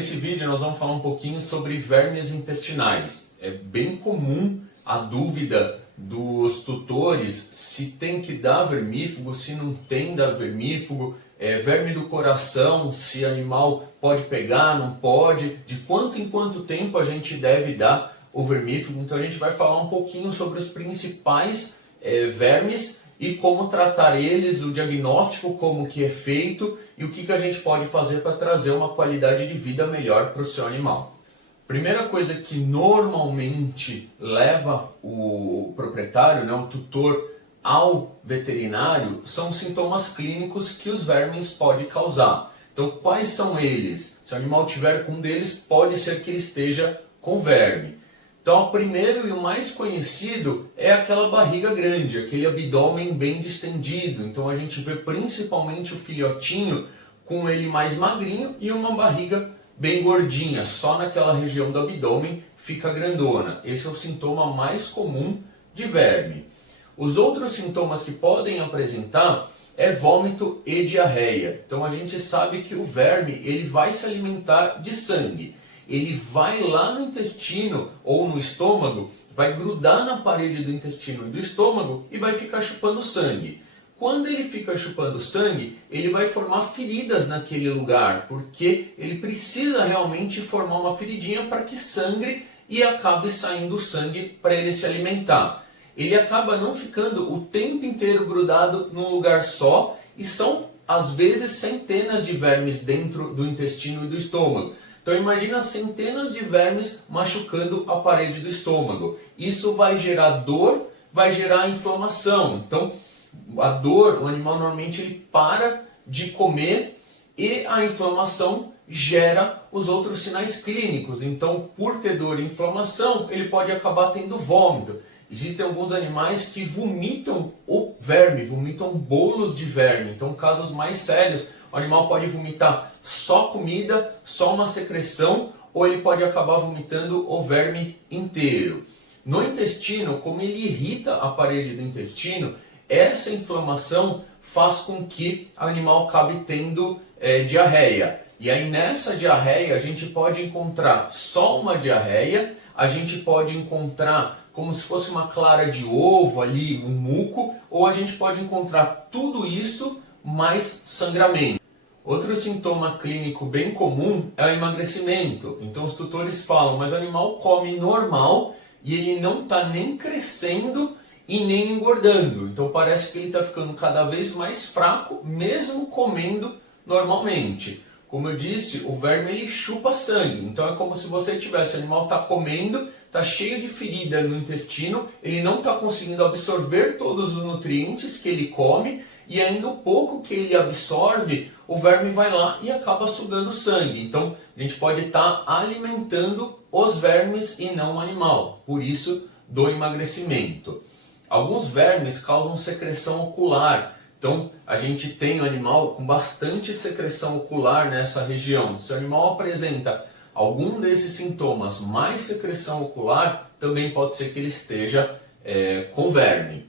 Nesse vídeo nós vamos falar um pouquinho sobre vermes intestinais. É bem comum a dúvida dos tutores se tem que dar vermífugo, se não tem dar vermífugo, verme do coração, se animal pode pegar, não pode, de quanto em quanto tempo a gente deve dar o vermífugo. Então a gente vai falar um pouquinho sobre os principais vermes e como tratar eles, o diagnóstico, como que é feito e o que a gente pode fazer para trazer uma qualidade de vida melhor para o seu animal. Primeira coisa que normalmente leva o proprietário, o tutor, ao veterinário são sintomas clínicos que os vermes podem causar. Então, quais são eles? Se o animal tiver com um deles, pode ser que ele esteja com verme. Então, o primeiro e o mais conhecido é aquela barriga grande, aquele abdômen bem distendido. Então, a gente vê principalmente o filhotinho com ele mais magrinho e uma barriga bem gordinha, só naquela região do abdômen fica grandona. Esse é o sintoma mais comum de verme. Os outros sintomas que podem apresentar é vômito e diarreia. Então a gente sabe que o verme ele vai se alimentar de sangue. Ele vai lá no intestino ou no estômago, vai grudar na parede do intestino e do estômago e vai ficar chupando sangue. Quando ele fica chupando sangue, ele vai formar feridas naquele lugar, porque ele precisa realmente formar uma feridinha para que sangre e acabe saindo sangue para ele se alimentar. Ele acaba não ficando o tempo inteiro grudado num lugar só e são, às vezes, centenas de vermes dentro do intestino e do estômago. Então imagina centenas de vermes machucando a parede do estômago. Isso vai gerar dor, vai gerar inflamação. Então a dor, o animal normalmente ele para de comer e a inflamação gera os outros sinais clínicos. Então, por ter dor e inflamação, ele pode acabar tendo vômito. Existem alguns animais que vomitam o verme, vomitam bolos de verme. Então, casos mais sérios, o animal pode vomitar só comida, só uma secreção, ou ele pode acabar vomitando o verme inteiro. No intestino, como ele irrita a parede do intestino, essa inflamação faz com que o animal acabe tendo diarreia. E aí nessa diarreia a gente pode encontrar só uma diarreia, a gente pode encontrar como se fosse uma clara de ovo ali, um muco, ou a gente pode encontrar tudo isso mais sangramento. Outro sintoma clínico bem comum é o emagrecimento. Então os tutores falam, mas o animal come normal e ele não está nem crescendo e nem engordando. Então parece que ele está ficando cada vez mais fraco, mesmo comendo normalmente. Como eu disse, o verme ele chupa sangue. Então é como se você tivesse, o animal está comendo, está cheio de ferida no intestino, ele não está conseguindo absorver todos os nutrientes que ele come, e ainda o pouco que ele absorve, o verme vai lá e acaba sugando sangue. Então a gente pode estar alimentando os vermes e não o animal. Por isso, do emagrecimento. Alguns vermes causam secreção ocular. Então, a gente tem um animal com bastante secreção ocular nessa região. Se o animal apresenta algum desses sintomas, mais secreção ocular, também pode ser que ele esteja com verme.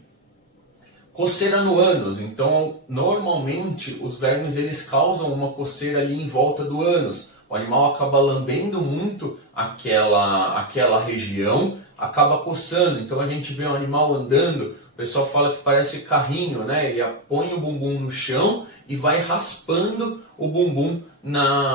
Coceira no ânus. Então, normalmente, os vermes eles causam uma coceira ali em volta do ânus. O animal acaba lambendo muito aquela região, acaba coçando. Então a gente vê um animal andando, o pessoal fala que parece carrinho, né? Ele põe o bumbum no chão e vai raspando o bumbum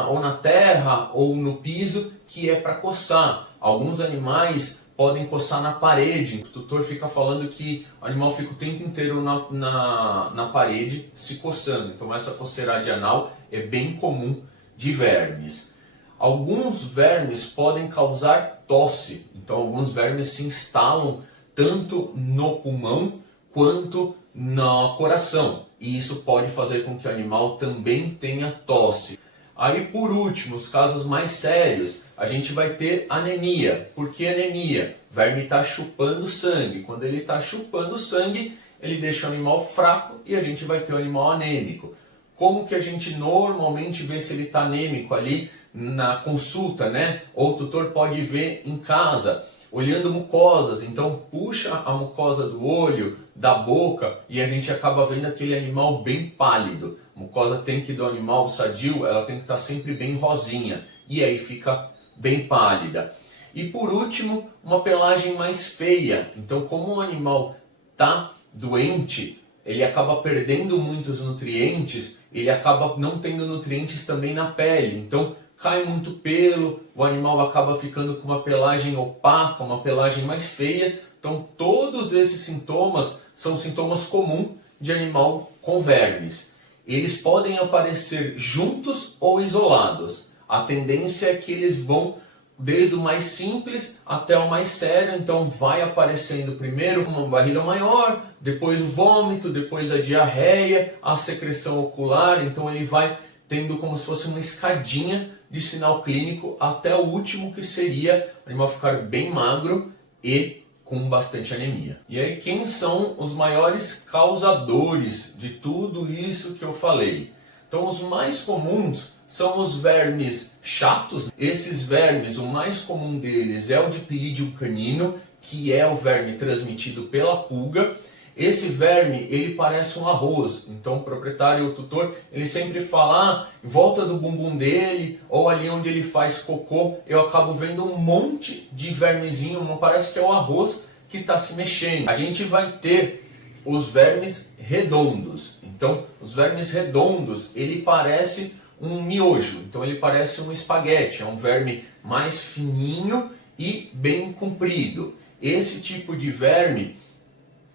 ou na terra ou no piso, que é para coçar. Alguns animais podem coçar na parede. O tutor fica falando que o animal fica o tempo inteiro na parede se coçando. Então essa coceira anal é bem comum de vermes. Alguns vermes podem causar tosse, então alguns vermes se instalam tanto no pulmão quanto no coração, e isso pode fazer com que o animal também tenha tosse. Aí por último, os casos mais sérios, a gente vai ter anemia. Por que anemia? O verme está chupando sangue, quando ele está chupando sangue, ele deixa o animal fraco e a gente vai ter o animal anêmico. Como que a gente normalmente vê se ele está anêmico ali na consulta, né? Ou o tutor pode ver em casa, olhando mucosas. Então puxa a mucosa do olho, da boca, e a gente acaba vendo aquele animal bem pálido. A mucosa do animal sadio, ela tem que estar sempre bem rosinha. e aí fica bem pálida. E por último, uma pelagem mais feia. Então, como o animal está doente, ele acaba perdendo muitos nutrientes, ele acaba não tendo nutrientes também na pele. Então, cai muito pelo, o animal acaba ficando com uma pelagem opaca, uma pelagem mais feia. Então, todos esses sintomas são sintomas comuns de animal com vermes. Eles podem aparecer juntos ou isolados. A tendência é que eles vão desde o mais simples até o mais sério. Então vai aparecendo primeiro uma barriga maior, depois o vômito, depois a diarreia, a secreção ocular. Então ele vai tendo como se fosse uma escadinha de sinal clínico até o último, que seria o animal ficar bem magro e com bastante anemia. E aí, quem são os maiores causadores de tudo isso que eu falei? Então, os mais comuns são os vermes chatos. Esses vermes, o mais comum deles é o Dipyridium canino, que é o verme transmitido pela pulga. Esse verme, ele parece um arroz. Então, o proprietário, o tutor, ele sempre fala, em volta do bumbum dele, ou ali onde ele faz cocô, eu acabo vendo um monte de vermezinho, não parece que é o arroz que está se mexendo. A gente vai ter os vermes redondos. Então, os vermes redondos, ele parece um miojo. Então, ele parece um espaguete. É um verme mais fininho e bem comprido. Esse tipo de verme,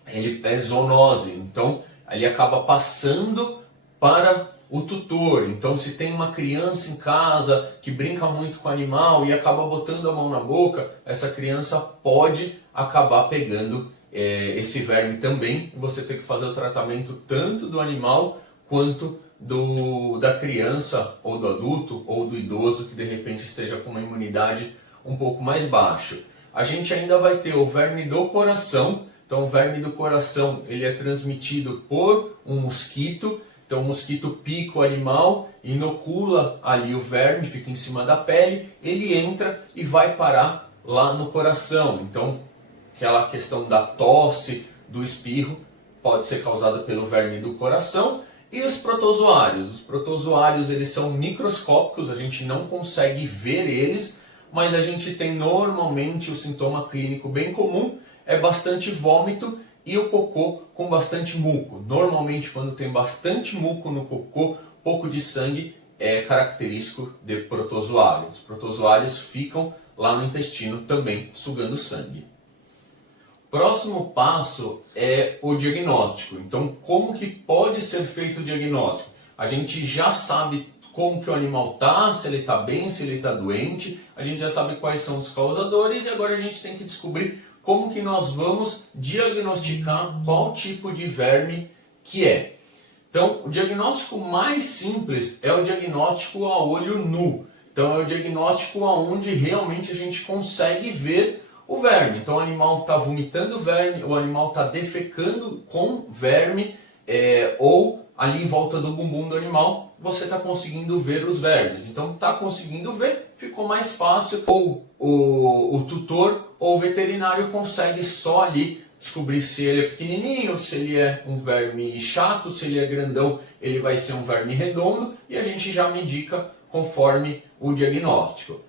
ele é zoonose. Então, ele acaba passando para o tutor. Então, se tem uma criança em casa que brinca muito com o animal e acaba botando a mão na boca, essa criança pode acabar pegando esse verme também. Você tem que fazer o tratamento tanto do animal quanto da criança, ou do adulto, ou do idoso que de repente esteja com uma imunidade um pouco mais baixa. A gente ainda vai ter o verme do coração. Então, o verme do coração, ele é transmitido por um mosquito. Então, o mosquito pica o animal, inocula ali o verme, fica em cima da pele, ele entra e vai parar lá no coração. Então, aquela questão da tosse, do espirro, pode ser causada pelo verme do coração. E os protozoários? Os protozoários, eles são microscópicos, a gente não consegue ver eles, mas a gente tem normalmente o sintoma clínico bem comum, é bastante vômito e o cocô com bastante muco. Normalmente, quando tem bastante muco no cocô, pouco de sangue, é característico de protozoário. Os protozoários ficam lá no intestino também sugando sangue. Próximo passo é o diagnóstico. Então, como que pode ser feito o diagnóstico? A gente já sabe como que o animal está, se ele está bem, se ele está doente, a gente já sabe quais são os causadores e agora a gente tem que descobrir como que nós vamos diagnosticar qual tipo de verme que é. Então, o diagnóstico mais simples é o diagnóstico a olho nu. Então, é o diagnóstico onde realmente a gente consegue ver o verme. Então, o animal está vomitando verme, o animal está defecando com verme, ou ali em volta do bumbum do animal, você está conseguindo ver os vermes. Então, está conseguindo ver, ficou mais fácil. Ou o tutor ou o veterinário consegue só ali descobrir se ele é pequenininho, se ele é um verme chato, se ele é grandão, ele vai ser um verme redondo, e a gente já medica conforme o diagnóstico.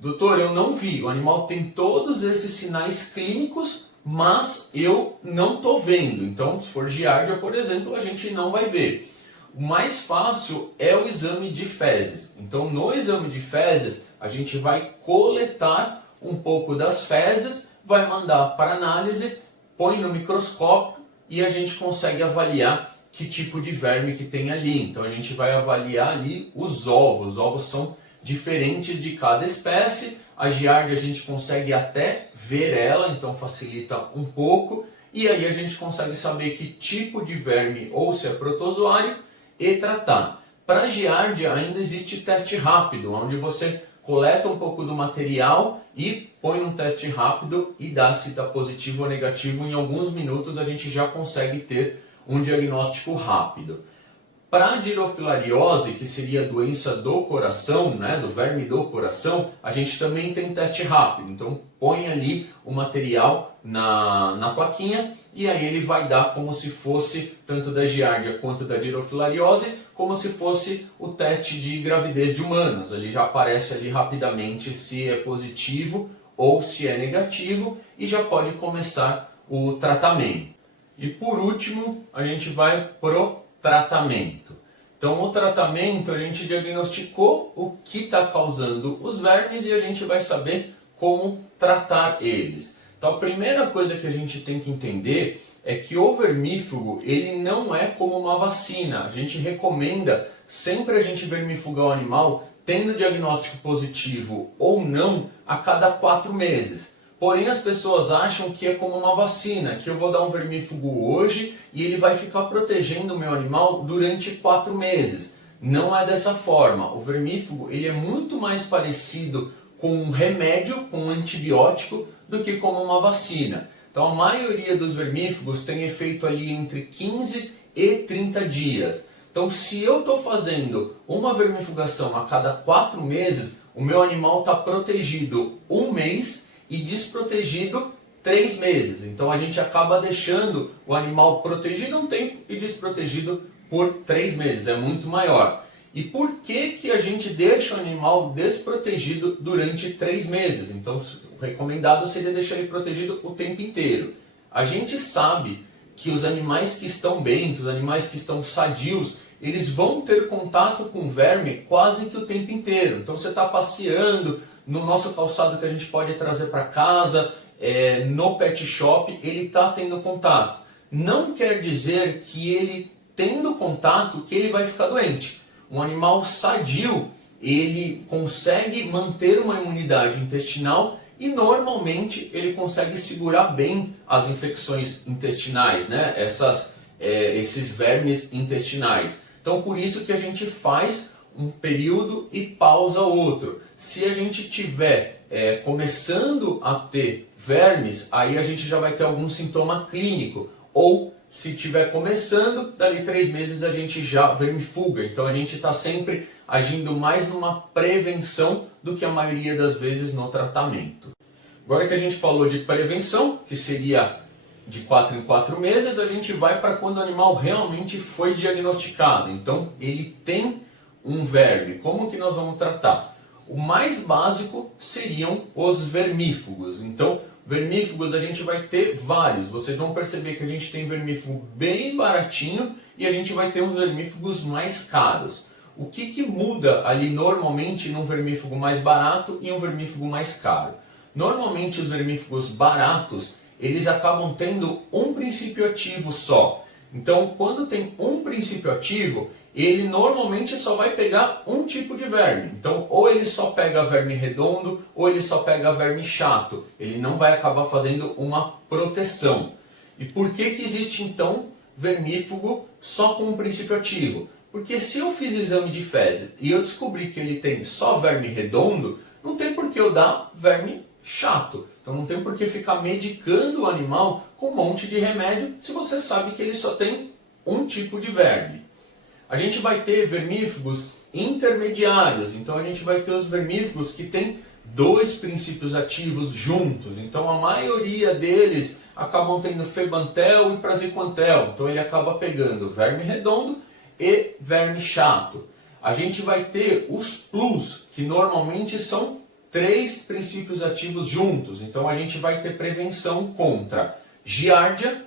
Doutor, eu não vi, o animal tem todos esses sinais clínicos, mas eu não estou vendo. Então, se for giardia, por exemplo, a gente não vai ver. O mais fácil é o exame de fezes. Então, no exame de fezes, a gente vai coletar um pouco das fezes, vai mandar para análise, põe no microscópio e a gente consegue avaliar que tipo de verme que tem ali. Então, a gente vai avaliar ali os ovos. Os ovos são diferentes de cada espécie. A giardia a gente consegue até ver ela, então facilita um pouco. E aí a gente consegue saber que tipo de verme ou se é protozoário e tratar. Para a giardia ainda existe teste rápido, onde você coleta um pouco do material e põe um teste rápido e dá se está positivo ou negativo. Em alguns minutos a gente já consegue ter um diagnóstico rápido. Para a dirofilariose, que seria a doença do coração, né, do verme do coração, a gente também tem teste rápido. Então põe ali o material na plaquinha e aí ele vai dar como se fosse, tanto da giardia quanto da girofilariose, como se fosse o teste de gravidez de humanos. Ele já aparece ali rapidamente se é positivo ou se é negativo e já pode começar o tratamento. E por último, a gente vai pro tratamento. Então, o tratamento, a gente diagnosticou o que está causando os vermes e a gente vai saber como tratar eles. Então, a primeira coisa que a gente tem que entender é que o vermífugo, ele não é como uma vacina. A gente recomenda sempre a gente vermifugar o animal, tendo diagnóstico positivo ou não, a cada 4 meses. Porém, as pessoas acham que é como uma vacina, que eu vou dar um vermífugo hoje e ele vai ficar protegendo o meu animal durante 4 meses. Não é dessa forma. O vermífugo ele é muito mais parecido com um remédio, com um antibiótico, do que como uma vacina. Então, a maioria dos vermífugos tem efeito ali entre 15 e 30 dias. Então, se eu estou fazendo uma vermifugação a cada 4 meses, o meu animal está protegido 1 mês e desprotegido 3 meses. Então a gente acaba deixando o animal protegido um tempo e desprotegido por 3 meses. É muito maior. E por que a gente deixa o animal desprotegido durante 3 meses? Então o recomendado seria deixar ele protegido o tempo inteiro. A gente sabe que os animais que estão bem, que os animais que estão sadios, eles vão ter contato com verme quase que o tempo inteiro. Então você está passeando no nosso calçado que a gente pode trazer para casa, no pet shop, ele está tendo contato. Não quer dizer que ele tendo contato que ele vai ficar doente. Um animal sadio, ele consegue manter uma imunidade intestinal e normalmente ele consegue segurar bem as infecções intestinais, né? Esses vermes intestinais. Então por isso que a gente faz um período e pausa outro. Se a gente tiver começando a ter vermes, aí a gente já vai ter algum sintoma clínico. Ou se estiver começando, dali 3 meses a gente já vermifuga. Então a gente está sempre agindo mais numa prevenção do que a maioria das vezes no tratamento. Agora que a gente falou de prevenção, que seria de 4 em 4 meses, a gente vai para quando o animal realmente foi diagnosticado. Então ele tem um verme. Como que nós vamos tratar? O mais básico seriam os vermífugos. Então, vermífugos a gente vai ter vários. Vocês vão perceber que a gente tem vermífugo bem baratinho e a gente vai ter uns vermífugos mais caros. O que muda ali normalmente num vermífugo mais barato e um vermífugo mais caro? Normalmente os vermífugos baratos, eles acabam tendo um princípio ativo só. Então, quando tem um princípio ativo, ele normalmente só vai pegar um tipo de verme. Então, ou ele só pega verme redondo, ou ele só pega verme chato. Ele não vai acabar fazendo uma proteção. E por que existe, então, vermífugo só com um princípio ativo? Porque se eu fiz exame de fezes e eu descobri que ele tem só verme redondo, não tem por que eu dar verme chato. Então não tem por que ficar medicando o animal com um monte de remédio se você sabe que ele só tem um tipo de verme. A gente vai ter vermífugos intermediários, então a gente vai ter os vermífugos que têm 2 princípios ativos juntos. Então a maioria deles acabam tendo febantel e praziquantel, então ele acaba pegando verme redondo e verme chato. A gente vai ter os plus, que normalmente são 3 princípios ativos juntos. Então a gente vai ter prevenção contra giardia,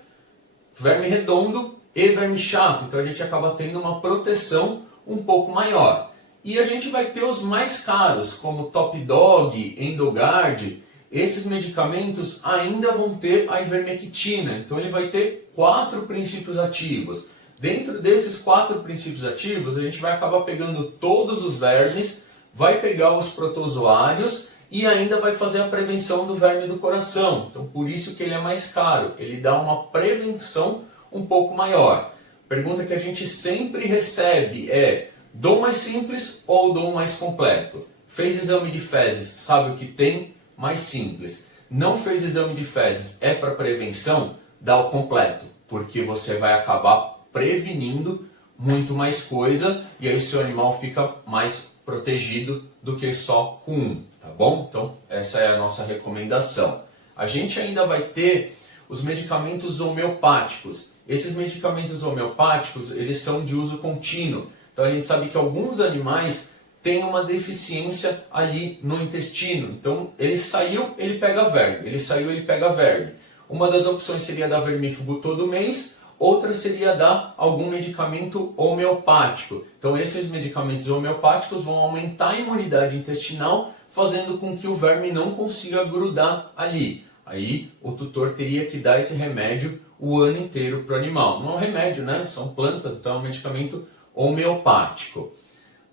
verme redondo e verme chato. Então a gente acaba tendo uma proteção um pouco maior. E a gente vai ter os mais caros, como Top Dog, Endogard. Esses medicamentos ainda vão ter a ivermectina. Então ele vai ter 4 princípios ativos. Dentro desses 4 princípios ativos, a gente vai acabar pegando todos os vermes, vai pegar os protozoários e ainda vai fazer a prevenção do verme do coração. Então, por isso que ele é mais caro. Ele dá uma prevenção um pouco maior. Pergunta que a gente sempre recebe é: dou mais simples ou dou mais completo? Fez exame de fezes, sabe o que tem? Mais simples. Não fez exame de fezes, é para prevenção? Dá o completo, porque você vai acabar prevenindo muito mais coisa e aí o seu animal fica mais protegido do que só com um, tá bom? Então essa é a nossa recomendação. A gente ainda vai ter os medicamentos homeopáticos. Esses medicamentos homeopáticos, eles são de uso contínuo. Então a gente sabe que alguns animais têm uma deficiência ali no intestino. Então ele saiu, ele pega verme. Ele saiu, ele pega verme. Uma das opções seria dar vermífugo todo mês, outra seria dar algum medicamento homeopático. Então esses medicamentos homeopáticos vão aumentar a imunidade intestinal, fazendo com que o verme não consiga grudar ali. Aí o tutor teria que dar esse remédio o ano inteiro para o animal. Não é um remédio, né? São plantas, então é um medicamento homeopático.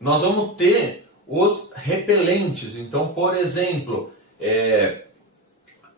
Nós vamos ter os repelentes. Então, por exemplo,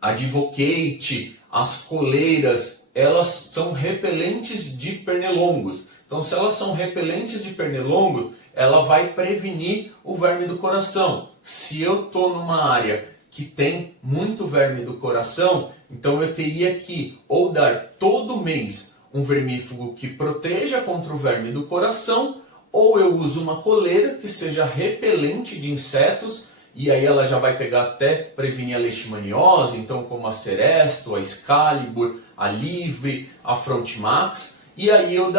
a Advocate, as coleiras, elas são repelentes de pernilongos. Então, se elas são repelentes de pernilongos, ela vai prevenir o verme do coração. Se eu estou numa área que tem muito verme do coração, então eu teria que ou dar todo mês um vermífugo que proteja contra o verme do coração, ou eu uso uma coleira que seja repelente de insetos, e aí ela já vai pegar até prevenir a leishmaniose, então como a Seresto, a Excalibur, a Livre, a Frontimax, e aí eu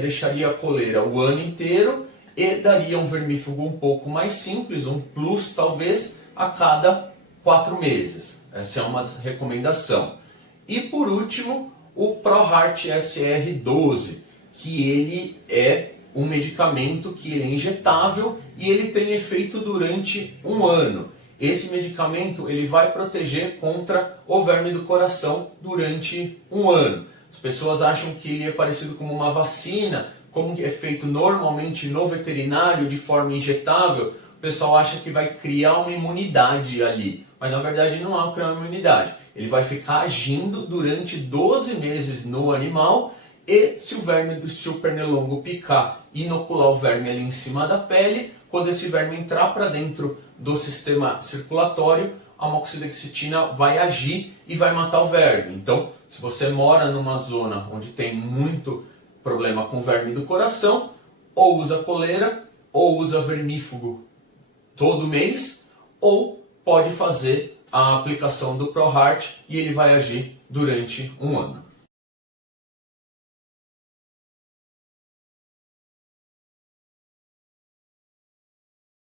deixaria a coleira o ano inteiro e daria um vermífugo um pouco mais simples, um plus talvez, a cada 4 meses. Essa é uma recomendação. E por último, o ProHeart SR12, que ele é um medicamento que ele é injetável e ele tem efeito durante um ano. Esse medicamento ele vai proteger contra o verme do coração durante um ano. As pessoas acham que ele é parecido com uma vacina, como é feito normalmente no veterinário de forma injetável. O pessoal acha que vai criar uma imunidade ali, mas na verdade não é criar uma imunidade. Ele vai ficar agindo durante 12 meses no animal, e se o pernilongo picar e inocular o verme ali em cima da pele, quando esse verme entrar para dentro do sistema circulatório, a moxidectina vai agir e vai matar o verme. Então, se você mora numa zona onde tem muito problema com verme do coração, ou usa coleira, ou usa vermífugo todo mês, ou pode fazer a aplicação do ProHeart e ele vai agir durante um ano.